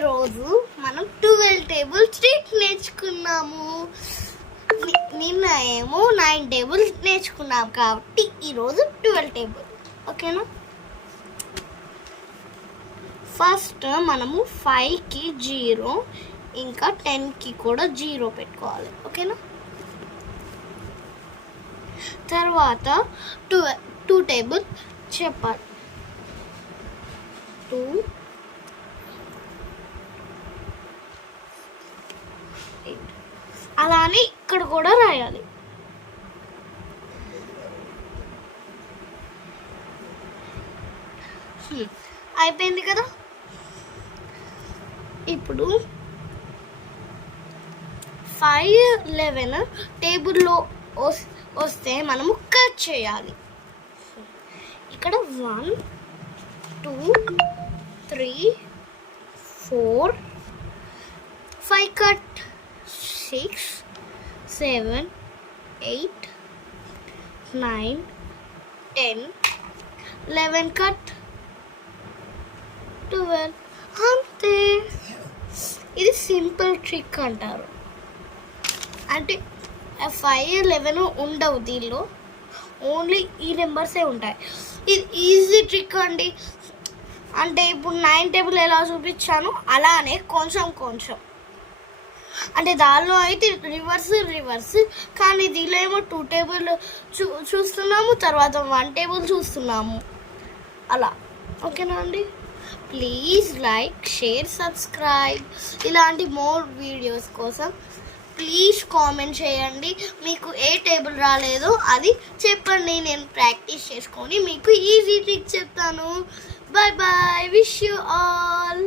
ఈరోజు మనం 12 tables trick నేర్చుకున్నాము. నిన్న ఏమో 9 టేబుల్స్ నేర్చుకున్నాం కాబట్టి ఈరోజు 12 టేబుల్. ఓకేనా? ఫస్ట్ మనము 5కి 0 ఇంకా 10కి కూడా 0 పెట్టుకోవాలి. ఓకేనా? తర్వాత 2 టేబుల్ చెప్పాలి. 2 అలానే ఇక్కడ కూడా రాయాలి. అయిపోయింది కదా. ఇప్పుడు 5, 11 టేబుల్లో వస్తే మనము కట్ చేయాలి. ఇక్కడ 1, 2, 3, 4, 5 కట్, 6, 7, 8, 9, 10, 11 కట్, 12. అంతే. ఇది సింపుల్ ట్రిక్ అంటారు. అంటే 5, 11 ఉండవు దీనిలో, ఓన్లీ ఈ నెంబర్సే ఉంటాయి. ఇది ఈజీ ట్రిక్ అండి. అంటే ఇప్పుడు 9 టేబుల్ ఎలా చూపించాను అలానే కొంచెం అంటే దానిలో అయితే రివర్స్ కానీ దీనిలో ఏమో 2 టేబుల్ చూస్తున్నాము, తర్వాత 1 టేబుల్ చూస్తున్నాము అలా. ఓకేనా అండి? Please like, share, subscribe. ఇలాంటి మోర్ వీడియోస్ కోసం ప్లీజ్ కామెంట్ చేయండి. మీకు ఏ టేబుల్ రాలేదో అది చెప్పండి, నేను ప్రాక్టీస్ చేసుకొని మీకు ఈజీ ట్రిక్ చెప్తాను. Bye bye. Wish you all.